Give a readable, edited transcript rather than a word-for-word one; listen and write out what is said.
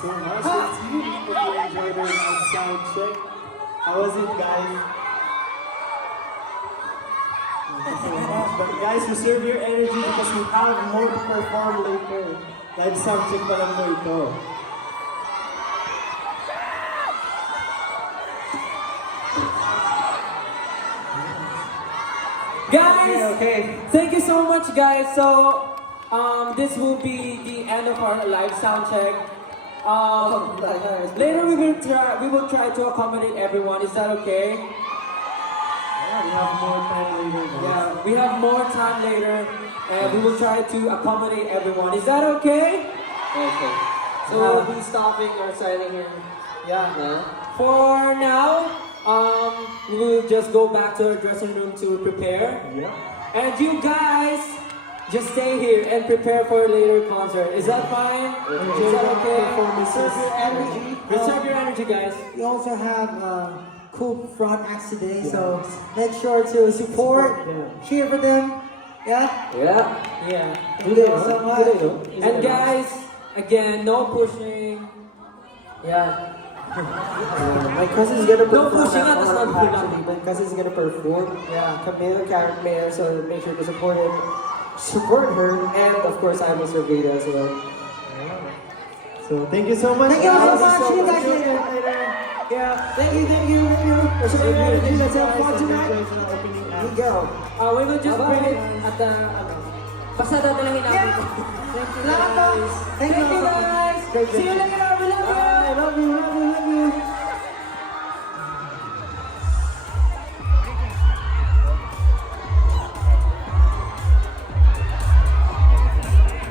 so much. Let's see if you enjoyed our sound check. How was it, guys? Thank you so much. But guys, reserve your energy because we have more to perform later. Live sound check pa lang mo ito. Guys, okay. Thank you so much, guys. So, this will be the end of our live sound check. Later we will try to accommodate everyone. Is that okay? Yeah, we have more time later. Guys. Yeah, we have more time later, and we will try to accommodate everyone. Is that okay? Okay. So we'll be stopping or signing here. Yeah. For now, we will just go back to our dressing room to prepare. Yeah. And you guys, just stay here and prepare for a later concert. Is that fine? Is that okay? Reserve your energy. Reserve your energy, guys. We also have cool front acts today, so make sure to support, cheer for them. Yeah? Yeah. Thank you so much. And guys, again, no pushing. Yeah. My cousin's gonna No perform. pushing at the sun. Actually, my cousin's gonna perform. Yeah. Camille, Karen Mayer, so make sure to support him. Support her, and of course I will survey as well. So thank you so much. Thank you so guys. much. See you guys later. Yeah, thank you. Reserve your energy. Let's have fun tonight. Here we go. We will just bring it at the, basta dadalhin namin. Thank you. Salamat po. Thank you Thank you guys. See you later. We love you. I love you.